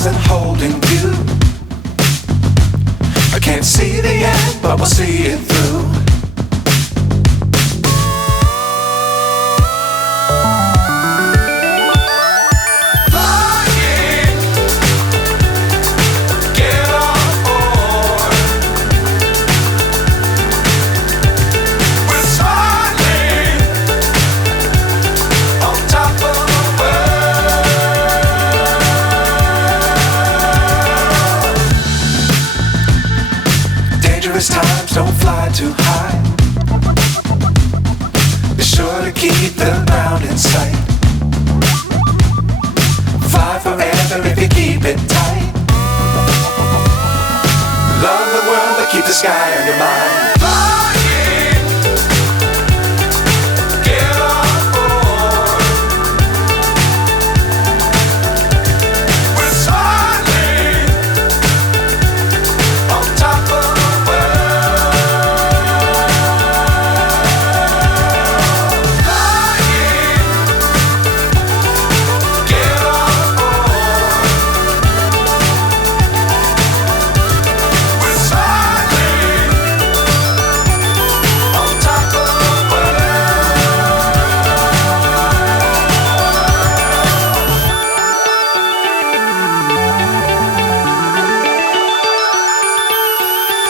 stars and holding you. I can't see the end, but we'll see it through. Times don't fly too high. Be sure to keep the ground in sight. Fly forever if you keep it tight. Love the world but keep the sky on your mind.